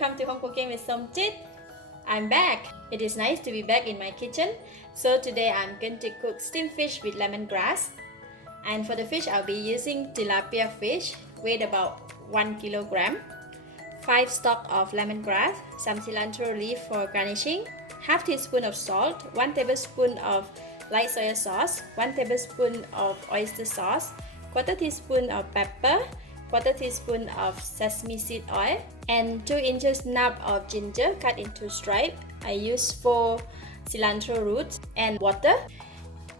welcome to Home Cooking with Somjit. I'm back. It is nice to be back in my kitchen. So today I'm going to cook steamed fish with lemongrass. And for the fish I'll be using tilapia fish, weighed about 1 kilogram, 5 stalks of lemongrass, some cilantro leaf for garnishing, half teaspoon of salt, 1 tablespoon of light soy sauce, 1 tablespoon of oyster sauce, quarter teaspoon of pepper, quarter teaspoon of sesame seed oil, and 2 inches nub of ginger cut into stripe. I use 4 cilantro roots and water.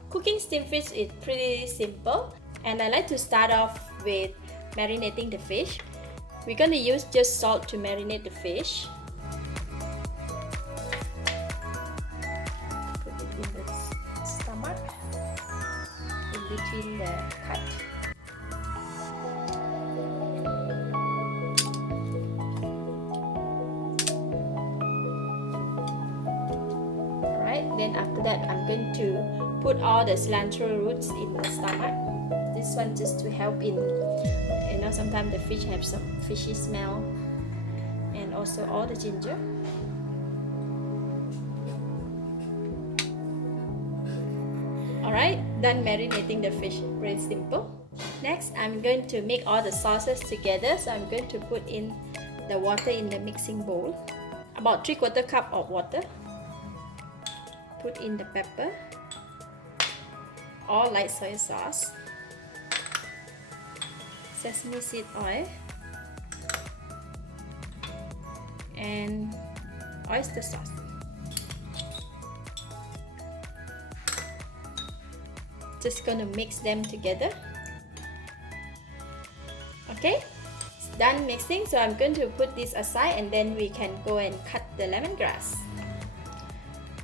Cooking steamed fish is pretty simple, and I like to start off with marinating the fish. We're going to use just salt to marinate the fish. Put it in the stomach, in between the cut. Then after that I'm going to put all the cilantro roots in the stomach. This one just to help in, sometimes the fish have some fishy smell, and also all the ginger. Alright, done marinating the fish. Very simple. Next I'm going to make all the sauces together, so I'm going to put in the water in the mixing bowl, about 3/4 cup of water. Put in the pepper, or light soy sauce, sesame seed oil, and oyster sauce. Just gonna mix them together. Okay, it's done mixing, so I'm going to put this aside and then we can go and cut the lemongrass.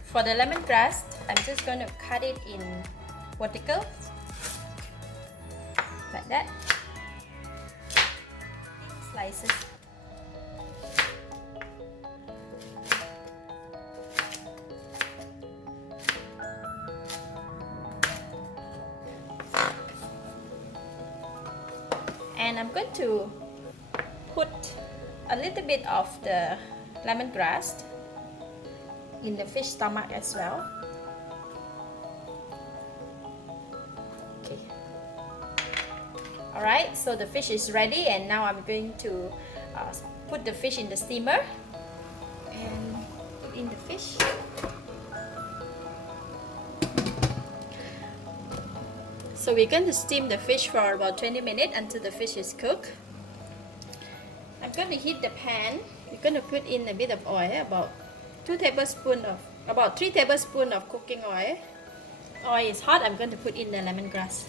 For the lemongrass, I'm just going to cut it in vertical, like that, slices. And I'm going to put a little bit of the lemongrass in the fish stomach as well. Okay. Alright, so the fish is ready, and now I'm going to put the fish in the steamer and put in the fish. So we're going to steam the fish for about 20 minutes until the fish is cooked. I'm going to heat the pan. We're going to put in a bit of oil, about 3 tablespoons of cooking oil. Oil is hot. I'm going to put in the lemongrass.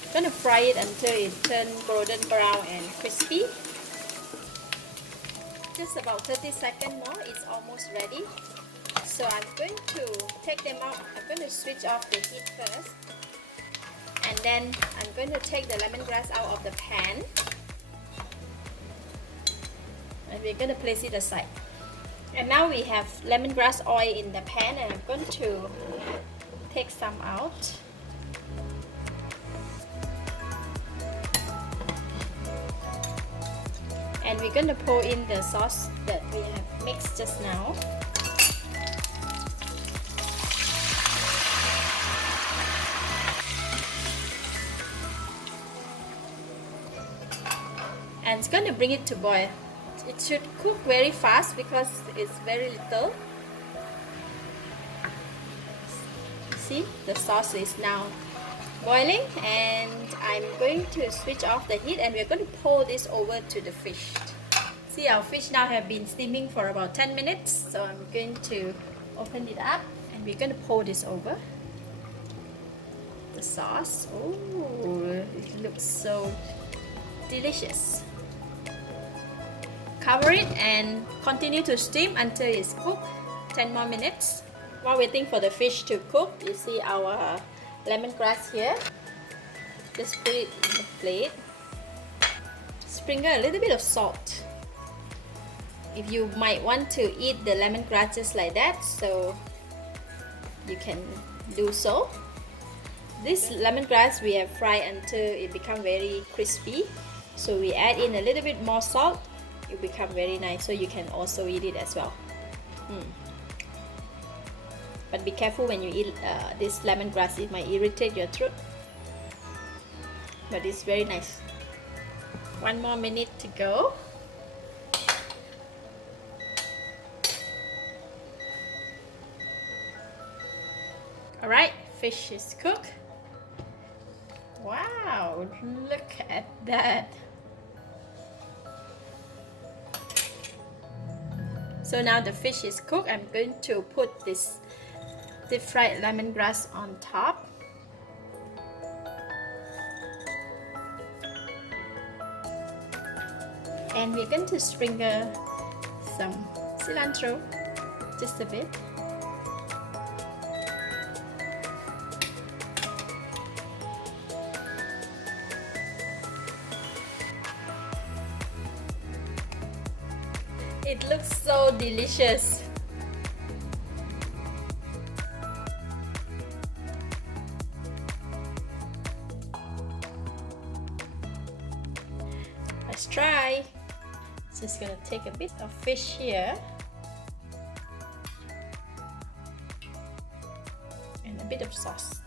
I'm going to fry it until it turns golden brown and crispy. Just about 30 seconds more. It's almost ready. So I'm going to take them out. I'm going to switch off the heat first, and then I'm going to take the lemongrass out of the pan. And we're going to place it aside. And now we have lemongrass oil in the pan, and I'm going to take some out. And we're going to pour in the sauce that we have mixed just now. And it's going to bring it to boil. It should cook very fast because it's very little. See, the sauce is now boiling, and I'm going to switch off the heat, and we're going to pour this over to the fish. See, our fish now have been steaming for about 10 minutes, so I'm going to open it up, and we're going to pour this over the sauce. Oh, it looks so delicious. Cover it and continue to steam until it's cooked. 10 more minutes. While waiting for the fish to cook, you see our lemongrass here. Just put it in the plate. Sprinkle a little bit of salt. If you might want to eat the lemongrass just like that, so you can do so. This lemongrass we have fried until it become very crispy. So we add in a little bit more salt. It become very nice. So you can also eat it as well. But be careful when you eat this lemongrass. It might irritate your throat. But it's very nice. 1 more minute to go. Alright, fish is cooked. Wow, look at that. So now the fish is cooked. I'm going to put this deep fried lemongrass on top. And we're going to sprinkle some cilantro, just a bit. It looks so delicious. Let's try. Just gonna take a bit of fish here and a bit of sauce.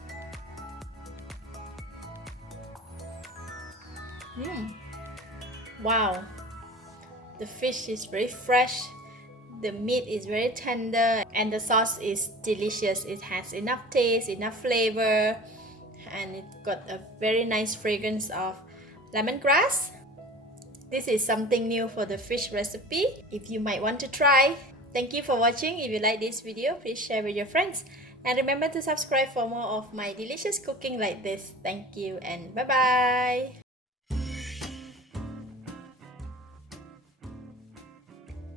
Wow, the fish is very fresh, the meat is very tender, and the sauce is delicious. It has enough taste, enough flavor, and it got a very nice fragrance of lemongrass. This is something new for the fish recipe. If you might want to try. Thank you for watching. If you like this video, please share with your friends. And remember to subscribe for more of my delicious cooking like this. Thank you and bye bye.